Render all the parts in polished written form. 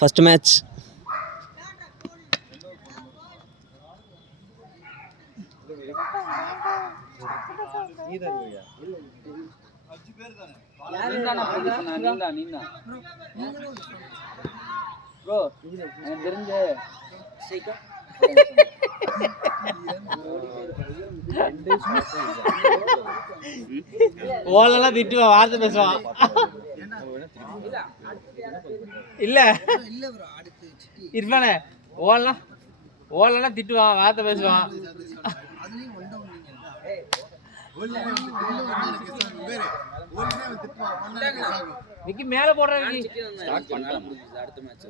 First match. ஓலெல்லாம் திட்டுவான், வார்த்தை பேசுவான். இல்ல இருப்பானே ஓலெல்லாம் திட்டுவான், வார்த்தை பேசுவான். விக்கி மேல போடுற விக்கி. ஸ்டார்ட் பண்ணலாம், முடிஞ்சது அடுத்த மேட்ச்.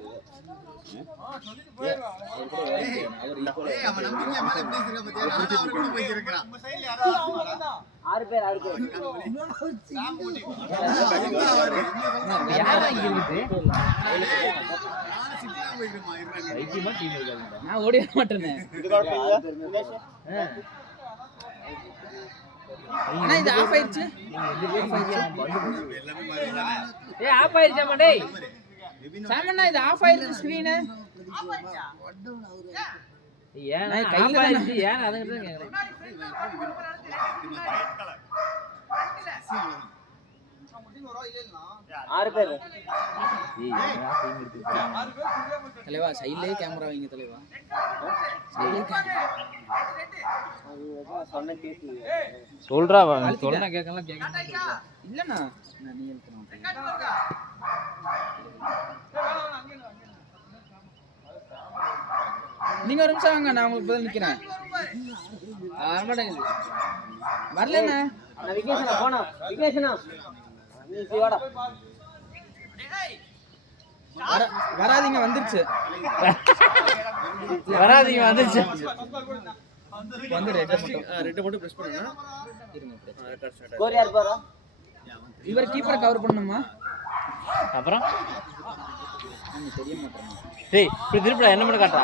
அவன் நம்பிக்கை மேல பேசிற பத்தியா அவர் கூட போய் இருக்கறான். நம்ம சைடுல யாரா 6 பேர் சாம் ஓடி. யாரா இங்க இருக்கு? நான் சிட்டில போயிடுமா இருக்கானே. ஐக்கியமா டீம் இருக்காங்க. நான் ஓடி வர மாட்டேனே. இது குழப்பம். அண்ணா இது ஆஃப் ஆயிருச்சு. ஏய் ஆஃப் ஆயிருச்சா டேய். சாமண்ணா இது ஆஃப் ஆயிருச்சு ஸ்கிரீன். ஆஃப் ஆயிருச்சா? ஏன் ஆஃப் ஆயிருச்சு? ஏன் அதங்க தான் கேக்குறேன். 6 பேர். தலைவா சைடுலயே கேமரா வைங்க தலைவா. சொன்ன கேக்கு சொல்றா சொல்றா கேக்கலாம் கேக்க இல்லண்ணா நீ எழுதுறோம். நீங்க ஒரு நிமிஷம் வாங்க, நான் உங்களுக்கு பதில் நிக்கிறேன். வரமாட்டேங்குது வரலண்ணா. அண்ணா விகேஷனா போனா விகேஷனா நீ வாடா. வராதீங்க வந்துருச்சு. வராதீங்க வந்துருச்சு. வந்து ரெட் மட்டும் பிரஸ் பண்ணுங்க. இருங்க ரெக்கார்ட் ஸ்டார்ட். ஸ்கோர் யார் பாரா? இவர் கீப்பர் கவர் பண்ணனுமா? அப்புறம் எனக்கு தெரிய மாட்டேங்குது. டேய் இப்படி திருப்படா என்ன மட்டும் காட்டா.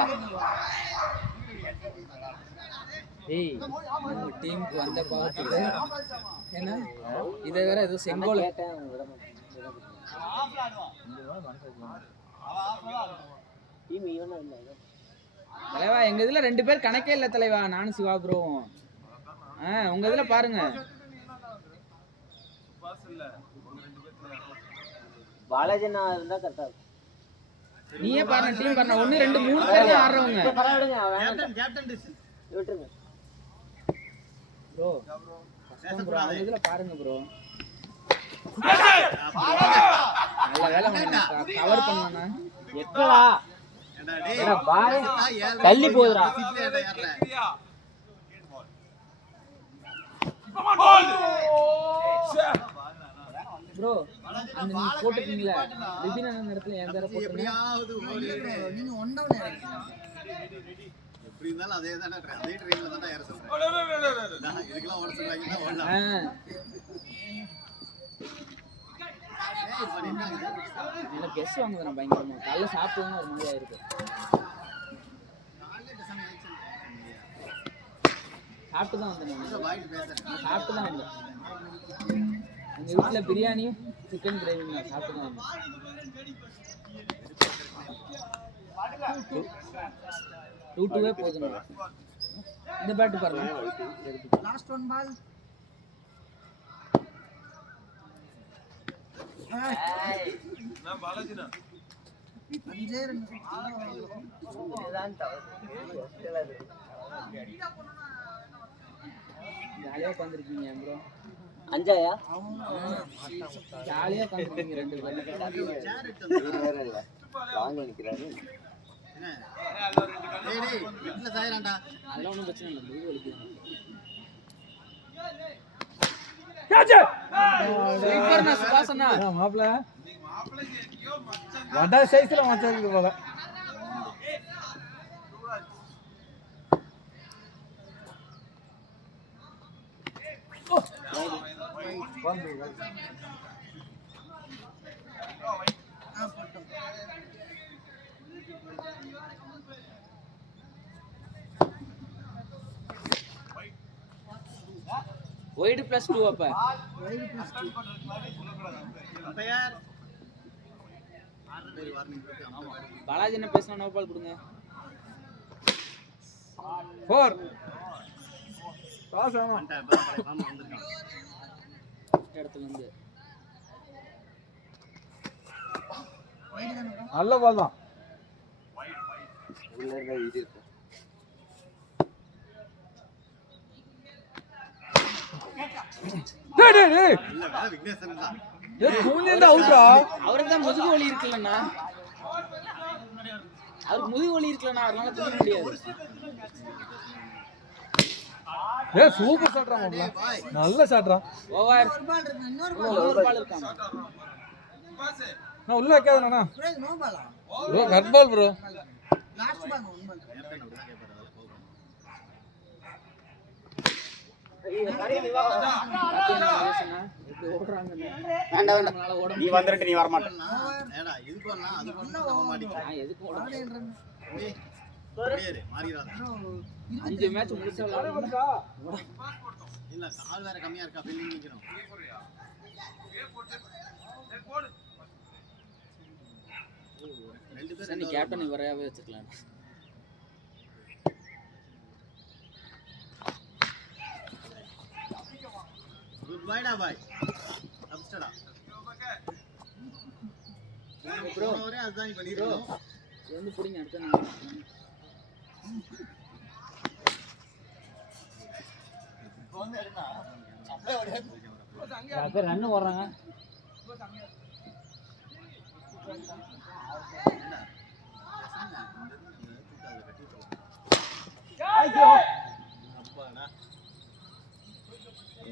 டேய் நம்ம டீமுக்கு வந்த பாவத்துக்கு என்ன இத வேற ஏதோ செங்கோல் கேட்டேன் விட மாட்டேன். ஆஃப் ஆடுவா டீம் ஈவனா இல்ல. தலைவா எங்க இதுல 2 பேர் கணக்கே இல்ல தலைவா, நானும் சிவா ப்ரோவும். உங்க இதுல பாருங்க. பாஸ் இல்ல 2 பேர்ல பாலாஜினா இருந்தா கரெக்ட்டா இருக்கும். நீயே பாருங்க டீம் பாருங்க 1 2 3 பேர் தான் ஆடுறவங்க. பரவாயில்லைங்க வேணாம் கேப்டன் டிஸ் விட்டுருங்க ப்ரோ. ப்ரோ அவங்க இதுல பாருங்க ப்ரோ. நல்ல வேளை கவர் பண்ணனும்னா எட்டடா ஏடா பாய் தள்ளி போகுதுடா. ப்ரோ அந்த நீ போட்டுட்டீங்களா ரிபினா நேரத்துல எந்த தர போட்டுங்க. நீங்க ஒன் டவுன் எப்படி இருந்தாலும் அதே தான அதே ட்ரெயின்ல தான் ஏற சொல்றேன். இதுக்கெல்லாம் ஓட சொல்றாங்கன்னா ஓடலாம். இல்ல கெஸ் வாங்குறேன் நான் பயங்கரமா. காலைல சாப்பிட்டோம்னா ஒரு மாதிரி ஆயிருக்கு. சாப்பிட்டு தான் வந்தேன் நான். சாப்பிட்டு தான் வந்தேன். எங்க வீட்டுல பிரியாணியும் சிக்கன் கிரேவியும் நான் சாப்பிட்டு தான் வந்தேன். டூவே போதும். இந்த பேட் பாருங்க. Last one ball. நான் பாலாஜினா அஞ்சே ரெண்டு இதுதான் ஜாலியா உட்கார்ந்திருக்கீங்க ப்ரோ. அஞ்சாயா ஜாலியா உட்கார்ந்திருக்கீங்க 2 பேரும். சேர் வேற இல்ல வாங்க நிக்கறாரு. என்ன டேய் டேய் வீட்ல சாயறான்டா. அதெல்லாம் ஒண்ணும் பிரச்சனை இல்ல. முதுகு வலிக்குது. கேட்ச் சூப்பர்னா சுபாசனா மாப்ள எங்கயோ மச்சான் வடா சைஸ்ல மச்சான் இருக்கு போல. Wide +2 அப்ப wide +2 அப்ப யார் பாலாஜி என்ன பேசணும்? நோ பால் கொடுங்க. 4 பாஸ் ஆமா இடத்துல இருந்து நல்ல பால் தான். அவருக்கு தான் முதுகு வலி இருக்குல்லண்ணா, அவருக்கு முதுகு வலி இருக்குல்லண்ணா, அதனால தூக்க முடியாது. சூப்பர் ஷாட்றான், நல்ல ஷாட்றான். ஓவர். இன்னொரு பால் இருக்காங்க. நான் உள்ள வைக்காதண்ணா ப்ரோ, கட் பால் ப்ரோ. நீ வந்துட்டு நீ வர மாட்டேன். அஞ்சு மேட்ச் முடிச்சா இல்ல கால் வேற கம்மியா இருக்கா, ஃபீல்டிங் நிக்கிறோம். ரெண்டு பேர் நீ கேப்டன் இவரையாவே வச்சுக்கலாம். குட் பை டா பாய். அப்ஸ்டடா ப்ரோ, ஒரே அதான் பண்ணிரோம். வந்து புடிங்க அடுத்து. வந்து எடுனா அப்படியே ஓடுது. அப்ப ரன் ஓடுறாங்க. ஐயோ அப்பாடா,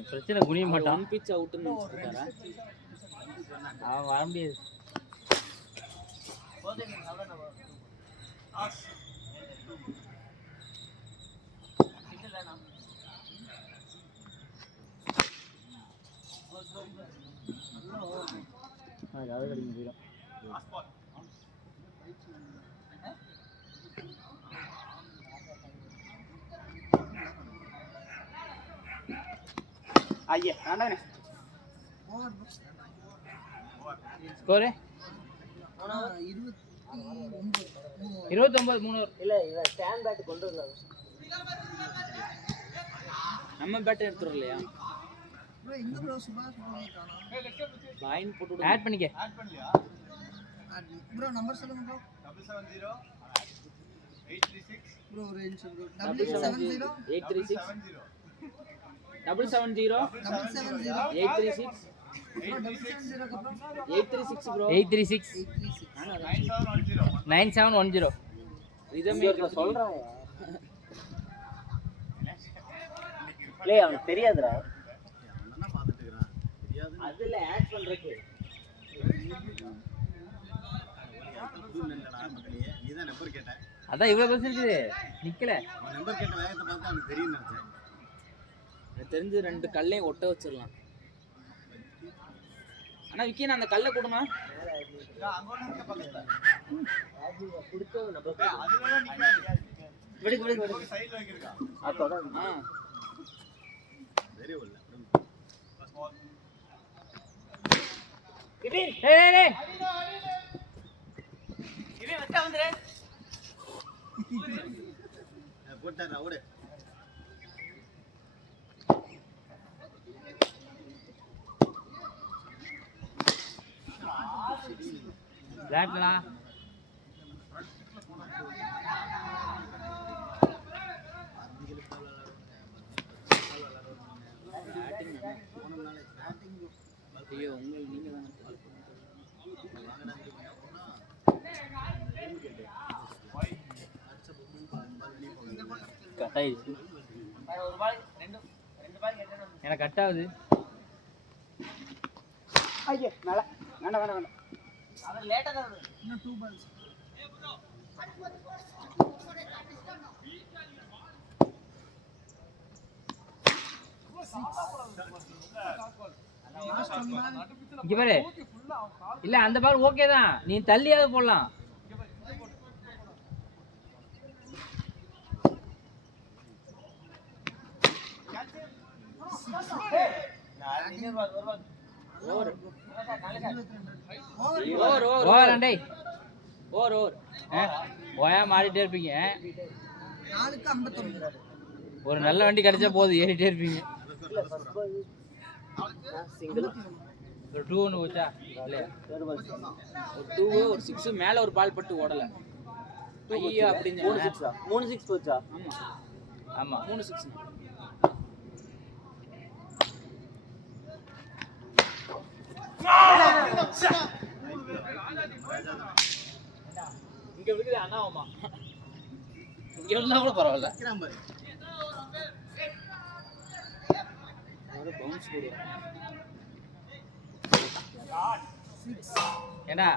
பிரச்சனை குனிய மாட்டான். ஒன் பிட்ச் அவுட்னு சொல்றாரா? அவன் வர முடியாது. ஐயா வேண்டானே. ஸ்கோர் 29 3. இல்ல இவன் ஸ்டாண்ட் பேட் கொண்டு வரல, நம்ம பேட் எடுத்துறோம் இல்லையா ப்ரோ? இந்த ப்ரோ சுபாஷ் போறானே லைன் போட்டு ஆட் பண்ணிக்க. ஆட் பண்ணலையா ப்ரோ? நம்பர் சொல்லுங்க bro. 770 836 bro. Range bro 770 836 770 836 836 bro. 836 9710 ரிதமே சொல்றான். ப்ளே அவனுக்கு தெரியாதுடா, அவனா பாத்துட்டு இருக்கான். தெரியாது அதுல ஆட் பண்றதுக்கு. நீதான் நம்பர் கேட்ட, அதான் இவ்வளவு பஸ் இருக்குது நிக்கல. நம்பர் கேட்ட வேகத்தை பார்த்தா அவனுக்கு தெரியும் நினைச்சேன். எனக்கு தெரிஞ்சு ரெண்டு கல்லையும் ஒட்ட வச்சிடலாம். ஆனா விக்கி நான் அந்த கல்லை கொடுமா போட்டாரா ஓடு. பிளாட்லா ஐயோ உங்களுக்கு நீங்க தான் கால் கட்டாயிடுச்சு. எனக்கு கட் ஆகுது. ஐயோ மேல வேண்டாம் வேண்டாம் வேண்டாம். அது லேட்டா தான் வருது. இன்னும் 2 பால்ஸ். இங்க பாரு. இல்ல அந்த பால் ஓகே தான், நீ தள்ளியாவது போடலாம். ஓவர் ஓவர் ஓவர் ஓர் ஓயா மாறிட்டே இருப்பீங்க. 4க்கு 59. ஒரு நல்ல வண்டி கிடைச்சா போதும், ஏறிட்டே இருப்பீங்க. சிங்கிள் ஒரு 2 ஒன்று போச்சா இல்லையா? ஒரு 2 ஒரு 6 மேலே ஒரு பால் பட்டு ஓடலை. ஐயா அப்படின்னு 3 6 போச்சா? ஆமாம் 3 6. இங்க விழுகுது அண்ணாவமா, இங்க விழுந்தா கூட பரவாயில்ல. ஏண்டா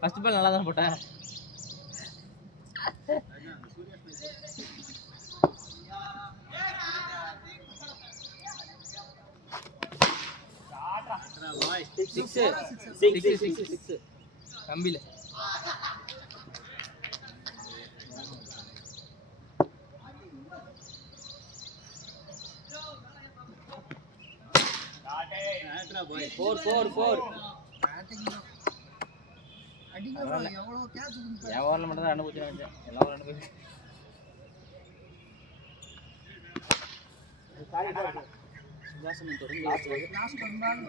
ஃபர்ஸ்ட் பால் நல்லா தான் போட்டேன். சிக்ஸ் கம்பில ஃபோர் அடிங்க bro, எவ்வளவு கேட்ச் கொடுத்து என் ஓவரில் மட்டும் தான் ரன் போச்சு நினைச்சேன். எல்லாம் ரன் போச்சு. சுபாசனம் தொடர்ந்து லாஸ்ட் 1 பால்.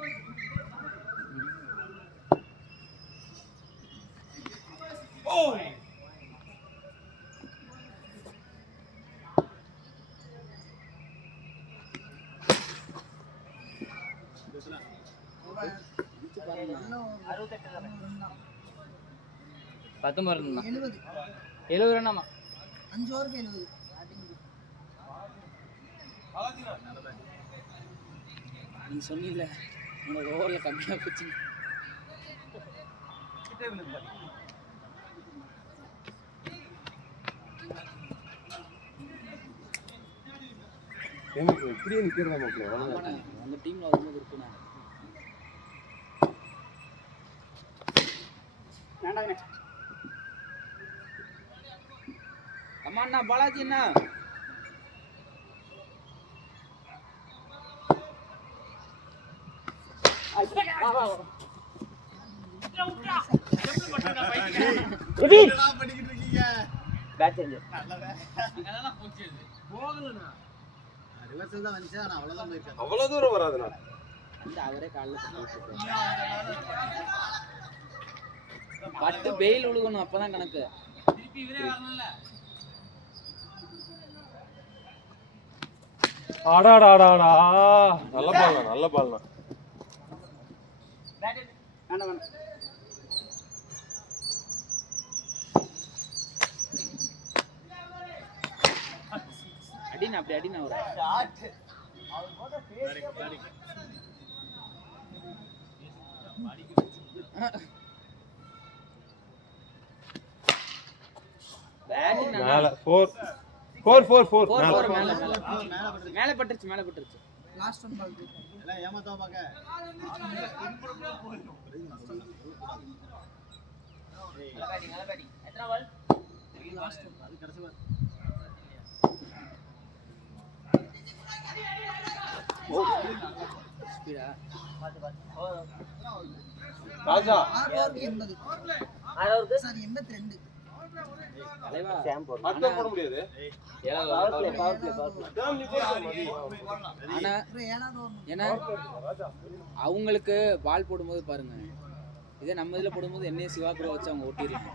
பத்து ரன் தான். 70. 70 ரன்னாமா? 5 ஓவருக்கு 70. நீ சொன்னீங்களே உங்களோட ஓவரில் கம்மியாக போச்சு. இப்படியே நிக்கிறதா மாப்பிள்ள? அந்த டீம்ல வரும்போது இருக்குண்ணா. அம்மா பாலாஜி என்ன பேட் சேஞ்ச் அவ்வளவு தூரம் வராதுண்ணா. அந்த அவரே காலைல பட்டு பெயில் விழுகணும், அப்பதான் கணக்கு. அடாடாடாடா, நல்ல பால் தான், நல்ல பால் தான். அடினா அப்படி அடினா ஒரு பேட்டிங் மேல 4 மேல பட்டுருச்சு லாஸ்ட் ஒன் பால் எல்லாம் ஏமாத்தவ பாக்க நல்ல பேட்டிங் எத்தனை பால் லாஸ்ட் அது கடைசி பால் ஸ்பீடா ராஜா 6 ஓவருக்கு 80 ஆறாவது சாரி 82 தலைவா கேம் போடு அட்டை போட முடியாது. பவர் பிளே டேம் நீ போடு ஆனா அப்புறம் 7வது ஓவர் ஏன்னா அவங்களுக்கு பால் போடும்போது பாருங்க, இதே நம்ம இதுல போடும்போது என்னைய சிவா ப்ரோ வச்சு அவங்க ஓட்டிடுறாங்க.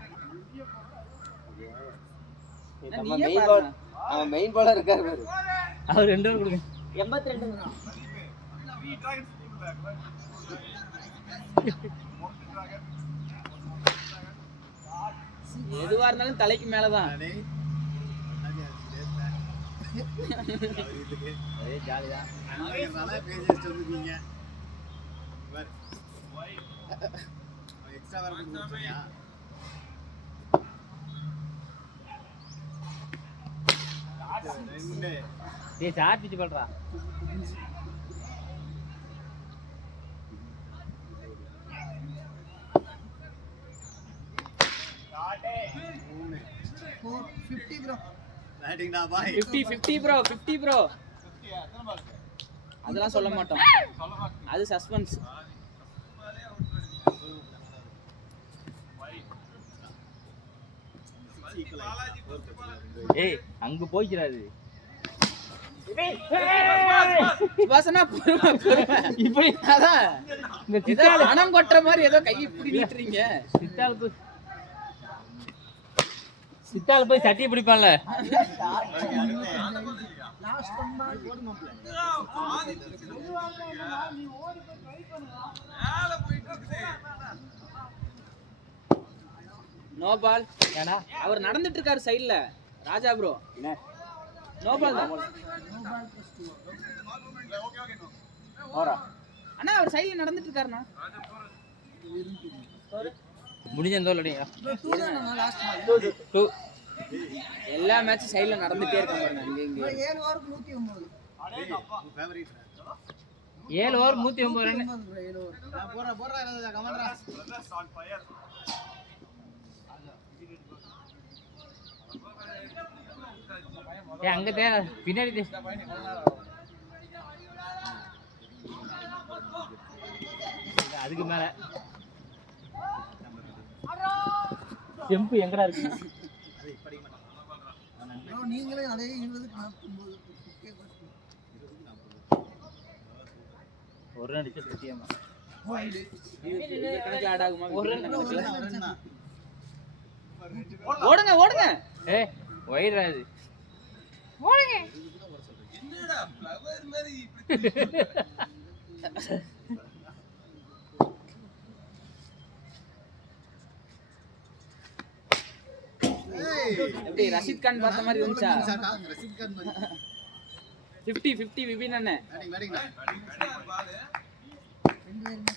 நம்ம மெயின் பால் அவன் மெயின் பாலர் இருக்காரு பாரு அவர் 2 ஓவர் கொடுங்க 82 எதுவா இருந்தாலும் தலைக்கு மேலதான். அதே ஜாலிதான். ஏய் சார்ஜ் பிச்சு பண்றா. ப்ரோ 50 ப்ரோ அதெல்லாம் சொல்ல மாட்டோம், அது சஸ்பென்ஸ். ஏய் அங்க போய்க்கிறாரு வாசனா இப்படி அதான் இந்த ஏதோ பணம் கொட்டுற மாதிரி ஏதோ கை இப்படி நீட்டுறீங்க. சித்தால போய் சட்டியை பிடிப்பான்ல. Last one ball no ball. ஏடா அவர் நடந்துட்டு இருக்காரு சைடுல ராஜா ப்ரோ. நோ பால் தான். அண்ணா அவர் சைடுல நடந்துட்டு இருக்காருண்ணா. முடிஞ்ச தோல்டிங்க 2 தான லாஸ்ட் பால் 2 எல்லா மேட்ச் சைடுல நடந்துட்டே இருக்காங்க பாருங்க. இங்க இங்க 7 ஓவருக்கு 109 ஃபேவரட் 7 ஓவர் 109 ரன். 7 ஓவர் போறா ராஜா கமாண்டரா ஏய் அங்க தேட பின்னாடி அதுக்கு மேல செம்பு எங்கடா இருக்கு? ப்ரோ நீங்களே அதே 20க்கு 49 ஒரு ரன் அடிச்சு கட்டியாமா. இது கணக்கு ஆட் ஆகுமா? ஒரு ரன் ஓடுங்க ஓடுங்க. ஏய் வைடா இது. ஓடுங்க. என்னடா ஃப்ளவர் மாதிரி எப்படி ரஷீத் கான் பார்த்த மாதிரி இருந்துச்சா? ரஷீத் கான் மாதிரி 50-50 விபின் அண்ணே. பேட்டிங் பால் 2 பேருமே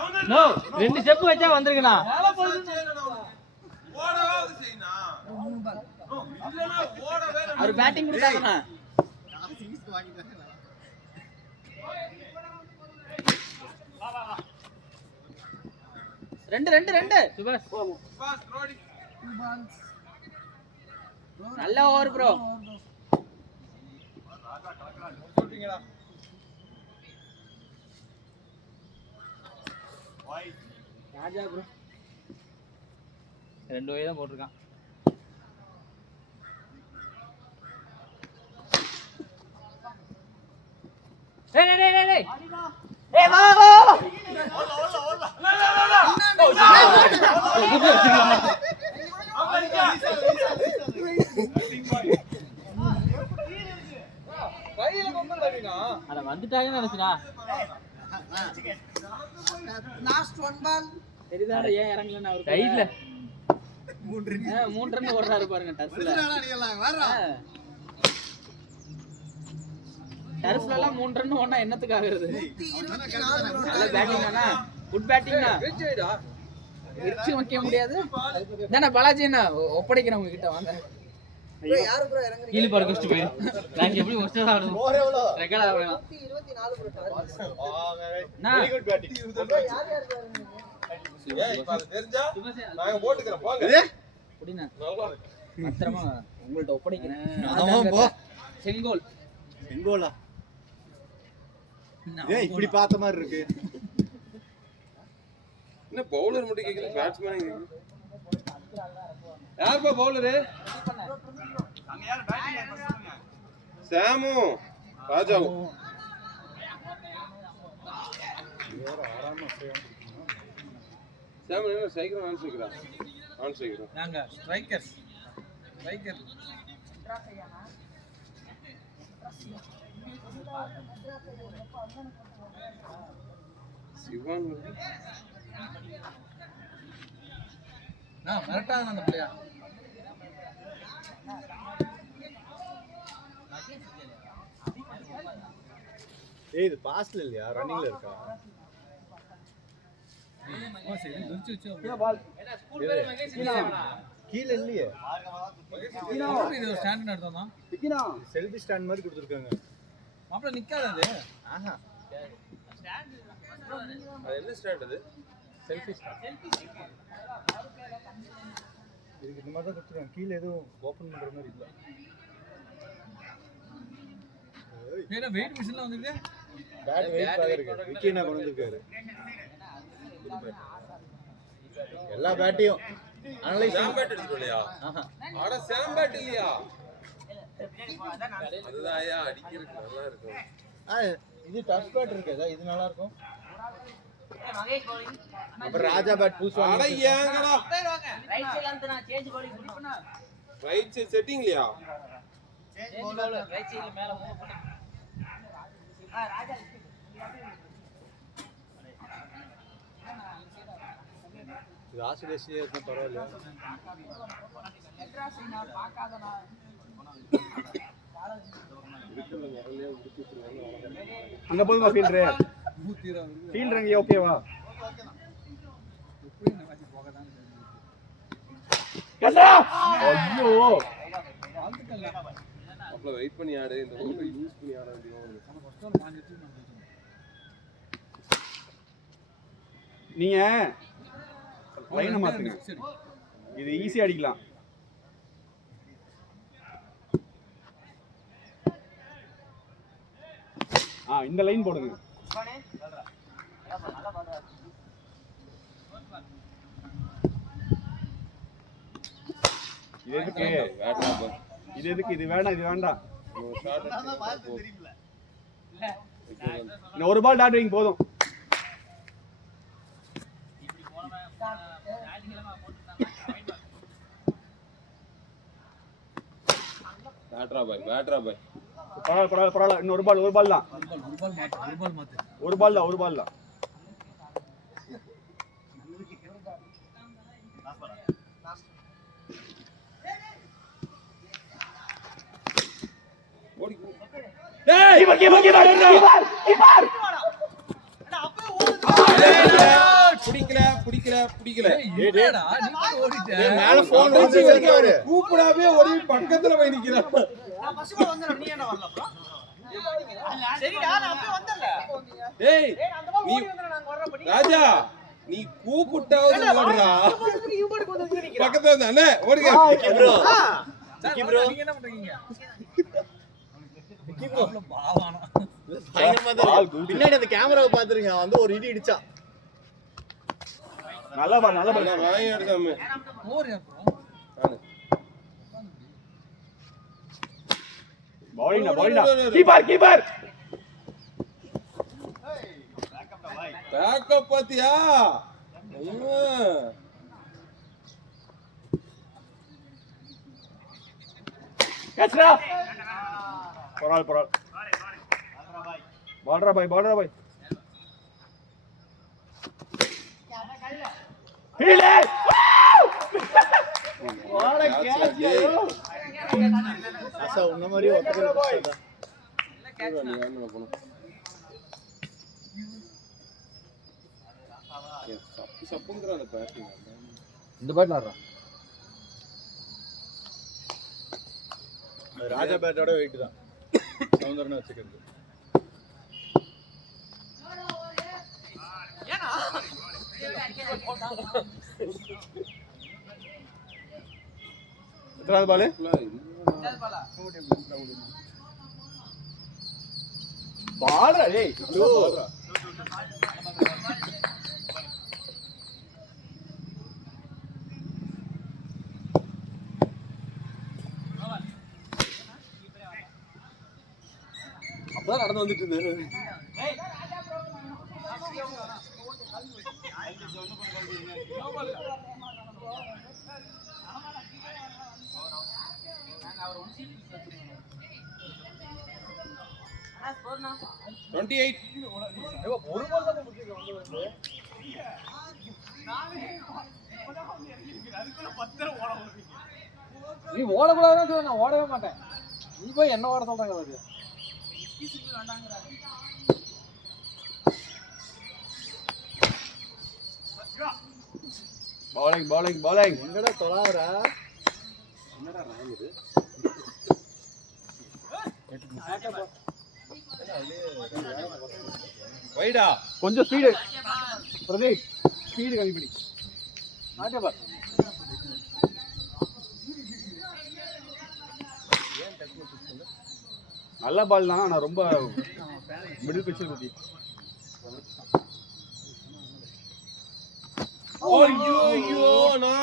50 நோ ரெண்டு ஸ்டெப் வச்சா வந்திருக்கனா. ஓடவாது செய்யனா 3 பால் இல்லனா ஓடவே அவர் பேட்டிங் கொடுத்தாங்கண்ணா. சீஸ் வாங்கிட்டாங்க. ரெண்டு சுபாஷ் பாஸ் ரோடி 2 பால்ஸ் நல்ல ஓவர் ப்ரோ. சொல்றீங்களா ராஜா ப்ரோ 2 ஓவர் தான் போட்டுருக்கான். ஏய் டேய் டேய் டேய் ஏய் வா வா அட வந்துட்டாங்கன்னு நினைச்சனா. லாஸ்ட் ஒன் பால் தெரியுதாடா ஏன் இறங்கலன்னு அவர் சைடுல 3 ரன் ஓடுறாரு பாருங்க டர்ஃப்ல. டர்ஃப்ல எல்லாம் 3 ரன் ஓடுனா என்னத்துக்கு ஆகுறது? 124 ப்ரோ நல்ல பேட்டிங் தானா? குட் பேட்டிங்னா விரிச்சு வைக்க முடியாது தானே பாலாஜி. என்ன ஒப்படைக்கிறேன் உங்ககிட்ட வாங்க. யாரு ப்ரோ இறங்குறீங்க கீழ பாரு கஷ்ட போய் நான் எப்படி மொஸ்டா ஆடுறோம். ரெக்கார்ட் ஆகலாம். 124 ப்ரோ டார்கெட் நான் வெரி குட் பேட்டிங் யார் யார் இறங்குறீங்க ஏய் இப்ப அது தெரிஞ்சா நாங்க போட்டுக்கறோம் போங்க புடினா நல்லா பத்திரமா உங்கள்ட்ட ஒப்படைக்கிறேன். ஆமா போ. செங்கோல் செங்கோலா ஏய் இப்படி பார்த்த மாதிரி இருக்கு. என்ன பவுலர் மட்டும் கேக்குது பேட்ஸ்மேன் கேக்குது. யார் பா பவுலர்? அங்க யார் பேட்டிங் சொல்லுங்க. சாமு ராஜாவு. சாமு என்ன சைக்கிள் ஆன் சைக்கிள் நாங்க ஸ்ட்ரைக்கர்ஸ் ஸ்ட்ரைக்கர் சிவான் நான் மிரட்டாத அந்த பிள்ளையா ஏய் இது பாஸ்ல இல்லையா ரன்னிங்ல இருக்கா? ஓ சரி விரிச்சு வச்சு கீழ இல்லையே. இது ஒரு ஸ்டாண்ட் எடுத்தோம் தான் செல்ஃபி ஸ்டாண்ட் மாதிரி கொடுத்துருக்காங்க. மாப்பிள்ள நிக்காது அது. ஆஹா அது என்ன ஸ்டாண்ட் அது? Selfie stand. இதுக்கு இந்த மாதிரி தான் கொடுத்துருக்காங்க. கீழ எதுவும் ஓபன் பண்ற மாதிரி இல்ல. ஏன்னா வெயிட் மிஷின்ல வந்துருக்கு. பேட் வெயிட் பாக்குறீங்க. விக்கி என்ன கொண்டு வந்திருக்காரு? எல்லா பேட்டையும் அனலைஸ் சாம் பேட் எடுத்துட்டு இல்லையா? அட சாம் பேட் இல்லையா? அதுதான் ஐயா அடிக்கிறதுக்கு நல்லா இருக்கும். இது டச் பேட் இருக்குதா? இது நல்லா இருக்கும். அப்புறம் ராஜா பேட் புதுசு அட ஏங்கடா ரைட் சைடுல இருந்து நான் சேஞ்ச் பாலிங் குடிப்பேனா ரைட் சைடு செட்டிங் இல்லையா? சேஞ்ச் பவுலர் ரைட் சைடுல மேல மூவ் பண்ணி ராஜா இது ஆஸ்திரேலியா இருந்தா பரவாயில்ல. அங்க போதுமா ஃபீல்டர் ஃபீல்டர் ஓகேவா ஐயோ அப்பல வெயிட் பண்ணி ஆடு இந்த ஓவர் யூஸ் பண்ணி ஆட வேண்டியது. நீங்க லைனை மாத்துங்க இது ஈஸியா அடிக்கலாம். இந்த லைன் போடுங்க. இது எதுக்கு இது வேண்டாம் இது வேண்டாம். இன்னும் ஒரு பால் டாட் வைங்க போதும். பேட்ரா பாய் பரவாயில்ல இன்னும் ஒரு பால் தான். ஒரு பால் தான். பிடிக்கல மேல போன் வச்சு வைக்காரு. கூப்பிடாவே ஓடி பக்கத்துல போய் நிக்கிறான். நான் ஃபர்ஸ்ட் பால் வந்தற நீ என்ன வரல bro சரிடா நான் அப்பவே வந்தல டேய் அந்த பால் ஓடி வந்தற நாங்க வர்றப்ப ராஜா நீ கூப்பிட்டாவது ஓடுறா. யூ பாட்டுக்கு வந்து நிக்கிறேன் பக்கத்துல வந்து அண்ணே ஓடுங்க ப்ரோ நீங்க என்ன பண்றீங்க? பாவானா பின்னாடி அந்த கேமராவை பாத்துருங்க. வந்து ஒரு இடி இடிச்சா. நல்ல பால் வாங்கி எடுத்தாமே ஓவர் யார் ப்ரோ? பவுலிங் கீப்பர் பேக்கப் பாத்தியா? கேட்ச்டா. பரவாயில்ல பால்ரா பாய் ஹீலர் வாட கேட்ச். அசா உன்ன மாதிரி ஒருத்தர் சப்புங்கற அந்த பேட்டிங் இந்த பேட் ஆடுறா. ராஜா பேட்டோட வெயிட் தான். சவுந்தரனை வச்சுக்கிறது. எத்தனாவது பால்? பால்ரா டேய். அப்பதான் நடந்து வந்துட்டு இருந்தேன். ஸ்கோர்னா 28 ஒரு பால் தான் முடிச்சிருக்காங்க. நீ ஓடக்கூடாதுன்னு சொல்ல, நான் ஓடவே மாட்டேன். நீ போய் என்ன ஓட சொல்றாங்க அது? பவுலிங் எங்கடா தொலாவரா? என்னடா ராமுது வைடா கொஞ்சம் ஸ்பீடு பிரதீப் ஸ்பீடு கம்மி பண்ணி ஆட்டே பார். நல்ல பால் தான் நான் ரொம்ப மிடில் பிச்சில் குத்தி ஐயோ ஐயோ அண்ணா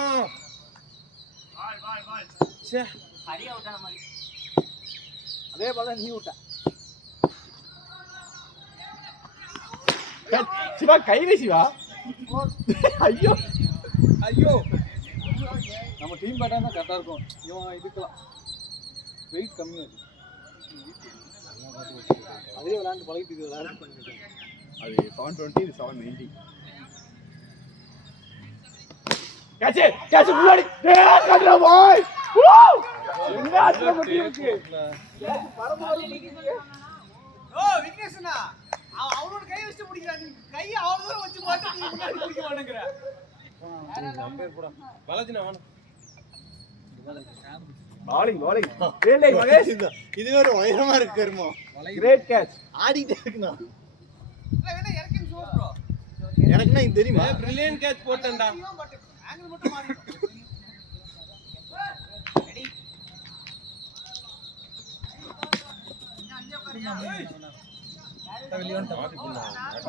ச்சே ஹரி அவுட் ஆன மாதிரி அதே பால் தான் நீ விட்ட. சிவா கையில சிவா. ஐயோ ஐயோ நம்ம டீம் பேட்டா தான் கரெக்டா இருக்கும். இவன் இதுக்கலாம் வெயிட் கம்மியா இருக்கு. அதே விளையாண்டு பழகிட்டு இது விளையாடு பண்ணிட்டேன். அது 720 இது 790. கேட்ச் முன்னாடி டேய் கட்றா பாய். என்ன ஆச்சு நம்ம டீமுக்கு? ஓ விக்னேஷ்னா அவனோட கை வச்சு பிடிக்கிறான். நீ கை அவ்வளவு தூரம் வச்சு போட்டு நீ முன்னாடி பிடிக்க மாட்டேங்கற. பாலாஜி நான் bowling டேய் மகேஷ் இது வேற உயரமா இருக்கு கர்மோ. Great catch. ஆடிட்டே இருக்குனா. இல்ல வேணா இறக்கின்னு சோ ப்ரோ. எனக்குனா இது தெரியுமா? Brilliant catch போட்டேன்டா. ஆங்கிள் மட்டும் மாறிடும்.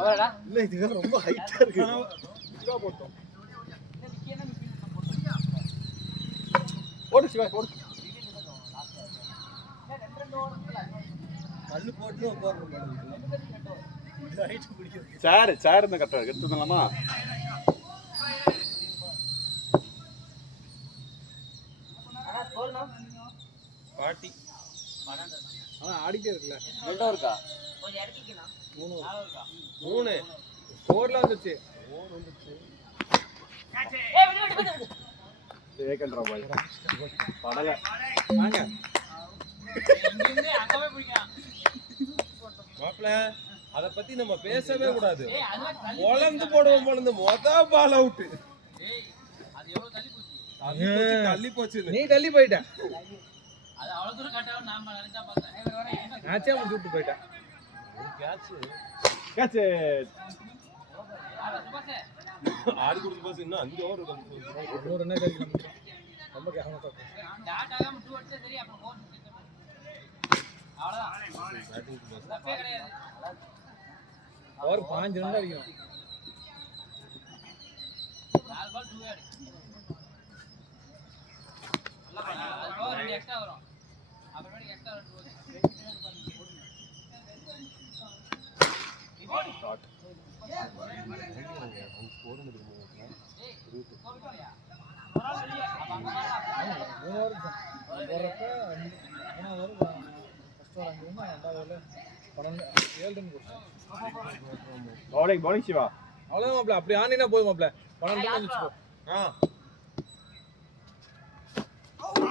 ஓடா இல்ல இது ரொம்ப ஹைட்டா இருக்கு. சிவா போட்டோம். போடு சிவா போடு. கல்லு போட்டு உட்கார்றோம். இது ஹைட் பிடிக்குது. சேர் இருந்தா கரெக்டா இருக்கு. எடுத்துடலாமா? அண்ணா ஸ்கோர்னா 40 ஆடிட்டே இருக்குல்ல. ரெண்டோ இருக்கா கொஞ்சம் இறக்கிக்கலாம் 4 இருக்கா 3 4ல வந்துச்சு. ஏய் விடு ஏகன்றா பாய். படல. வாங்க. இங்க அங்க போய் பிடிக்கலாம் மாப்ள அத பத்தி நம்ம பேசவே கூடாது. ஏய் அதெல்லாம் பொளந்து போடுவோம் பொளந்து மொத பால் அவுட். ஏய் அது எவ்வளவு தள்ளி போச்சு தள்ளி போச்சு. நீ தள்ளி போயிட்ட. அது அவ்வளவு தூரம் கட்டாவ நாம நினைச்சா பார்த்தேன் இவர் வர மேட்சே முடிச்சு போயிட்ட. Catch catch. சுபாஷே ஆடி குடிச்சு பாஸ் இன்னும் 5 ஓவர் இருக்கு. இன்னொரு என்ன கேட்க ரொம்ப கேவலமா இருக்கு. டாட் ஆகாம 2 அடிச்சா சரி அப்புறம் 4 அவ்வளவுதான் தப்பே கிடையாது ஓவர் 5 ரன் அடிக்கும். 4 பால் 2 அடி நல்லா பண்ணா அது போக 2 எக்ஸ்ட்ரா வரும் அப்புறமேட்டு எக்ஸ்ட்ரா 2 வரும் bowling சிவா. அவ்வளவுதான் மாப்ள. அப்படி ஆனினா போதும் மாப்ள. 12 ரன் வந்துச்சு.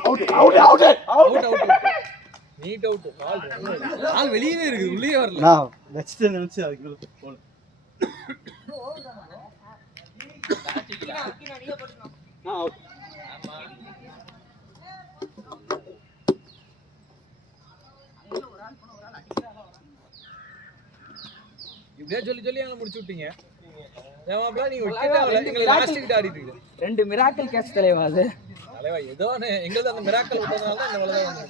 அவுட். NEET out. பால் வெளியவே இருக்கு. உள்ளே வரல. நான் வெச்சிட்டு நினைச்சு அதுக்குள்ள போல. நீங்க போட்டுறணும் அவுட். ஆமா இப்படியே சொல்லி எங்களை முடிச்சு விட்டீங்க. ஏமாப்ல நீங்க விக்கெட் ஆகல. நீங்க லாஸ்ட் கிட்ட ஆடிட்டு இருக்கீங்க. 2 மிராக்கிள் கேட்ச் தலைவா அது தலைவா ஏதோ எங்களுக்கு அந்த மிராக்கல் விட்டதனால தான் இந்த வலதா வந்து.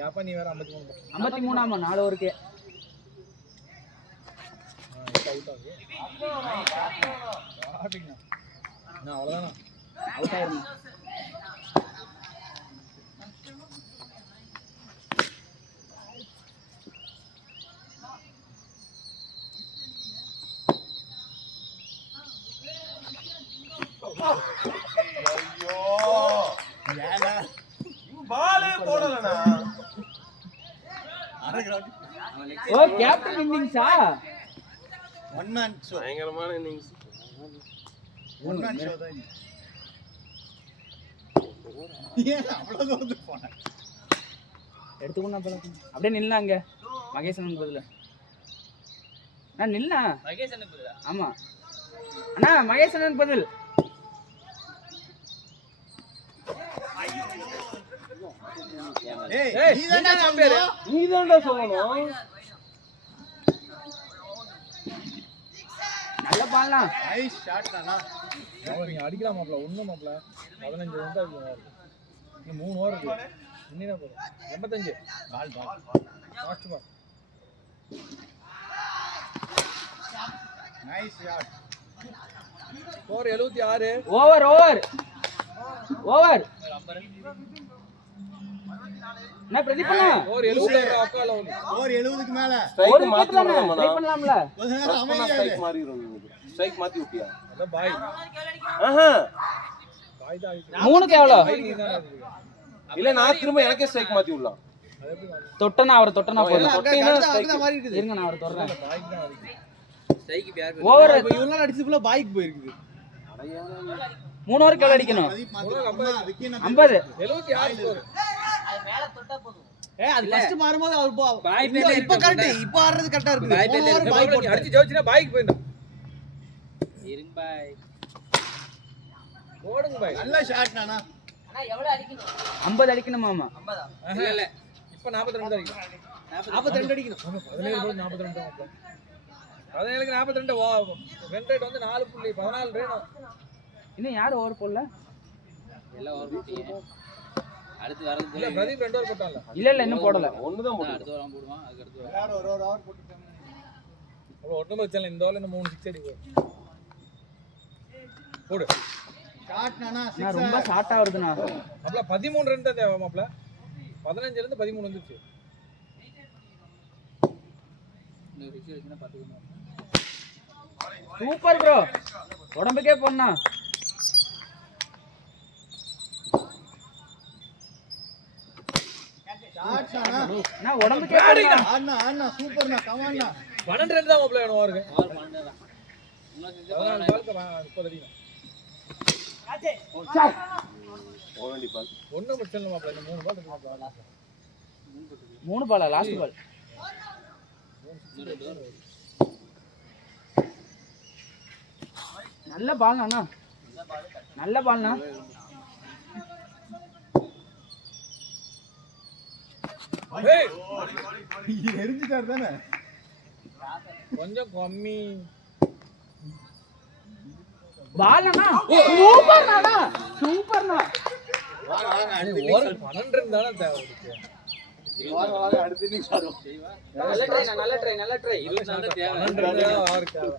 யாப்பா நீ வேற 53 53 ஆமா 4 ஓவருக்கு அவுட் ஆகுது. ஆடிங்க. நான் அவ்வளவுதானா? அவுட் ஆயிரணும் ஐயோ பாலே போடலனா. ஓ கேப்டன் இன்னிங்ஸா ஒன் மேன் ஷோ. பயங்கரமான இன்னிங்ஸ். ஒன் மேன் ஷோ தான் இது. ஏன் அவ்வளவு தூரம் போனேன்? எடுத்துக்கணும் அப்படியே நில்லாங்க மகேசன் பதில் நான் நில்லா மகேசன் பதில் ஆமா அண்ணா மகேசன் பதில் ஏய் ஏய், நீதானே நீதான் பேரு? நீதான்டா சொல்லணும். நல்ல பால்லாம் நைஸ் ஷாட் தானா. நீங்க அடிக்கலாம் மாப்ள. ஒண்ணு மாப்ள 15 ரன் தான் இருக்கு. இன்னும் 3 ஓவர் இருக்கு. இன்னினா போதும். 85 ball last ball. Score 76. Over over over என்ன பிரதீப் அண்ணா ஸ்கோர் 76 அக்கால வந்து. ஒரு 70க்கு மேல ஸ்ட்ரைக் ஒரு மாத்தி விக்கெட் தானே விடணும்னா ட்ரை பண்ணலாம்ல ஸ்ட்ரைக் மாறிரும் ஸ்ட்ரைக் மாத்தி விட்டியா அதான் பாய். ஆஹா பாய் தான் ஆயிடுச்சு. மூணுக்கு எவ்வளவு பாய் நீ தானே இருக்கு. இல்ல நான் திரும்ப எனக்கே ஸ்ட்ரைக் மாத்தி விடலாம் அது எப்படி மாறும்? தொட்டனா அவரை தொட்டனா போதும் தொட்டீங்கன்னா strike. மாதிரி இருக்குது. இருங்க நான் அவரை தொடுறேன் பாய்க்கு தான் ஆயிடுச்சு. ஓவர் இப்ப இவங்க அடிச்சு ஃபுல்லா பாய்க்கு போயிருக்குது. 3 ஓவருக்கு எவ்வளவு அடிக்கணும் பிரதீப் மாத்தி விக்கி 50 76 ஸ்கோர். அது ஃபர்ஸ்ட் மாறும்போது அவர் பாய் பேர்ல இப்ப கரெக்ட் இப்ப ஆடுறது கரெக்டா இருக்குது. பாய் பேர்ல ஒரு நீ பாய் போட்டு அடிச்சு ஜெயிச்சினா பாய்க்கு போயிடும். இருங்க பாய் ஓடுங்க பாய். நல்ல ஷாட் நானா. 50 அடிக்கணும் மாமா இல்ல இப்ப 42 தான் அடிக்கணும். 42 அடிக்கணும். 17 போது 42 தான். 17க்கு 42 ரன் ரேட் வந்து 4.14 ரன். இன்னும் யாரும் ஓவர் போடல இல்ல பிரதீப் 2 ஓவர் போட்டான்ல. இல்ல இல்ல இன்னும் போடல ஒண்ணுதான் போட்டு எல்லாரும் ஒரு ஒரு ஓவர் போட்டுட்டாங்க. அவ்வளவு ஒண்ணும் பிரச்சனை இல்ல. இந்த ஓவர்ல இந்த 3 6 அடிக்கும். போடு. ஷாட் நானா நான் ரொம்ப ஷார்ட்டா வருதுண்ணா அப்பல 13 ரன் தான் தேவை மாப்ள. 15ல இருந்து 13 வந்துச்சு. சூப்பர் ப்ரோ உடம்புக்கே போனா ஷாட் நானா. நான் உடம்புக்கே போனா ஆனா ஆனா சூப்பர்னா கமான்னா. 12 ரன் தான் மாப்ள வேணும் ஓவருக்கு. 14 பாலுக்கு 30 அடிக்கணும். ஓவண்டி பால் ஒண்ணும் பிரச்சனை இல்ல மாப்ள. இந்த 3 பால் இருக்கு மாப்ள. 3 பாலா லாஸ்ட் பால் நல்ல பால் அண்ணா நல்ல பால்ண்ணா ஏய் எரிஞ்சிட்டார் தானே. கொஞ்சம் கம்மி. பால்ண்ணா சூப்பர்ண்ணா சூப்பர்ண்ணா ஒரு 12 ரன் தானே தேவை இருக்கு. அடுத்து நீ சார். நல்ல ட்ரை நல்ல ட்ரை 12 ரன் தான் ஓவருக்கு தேவை.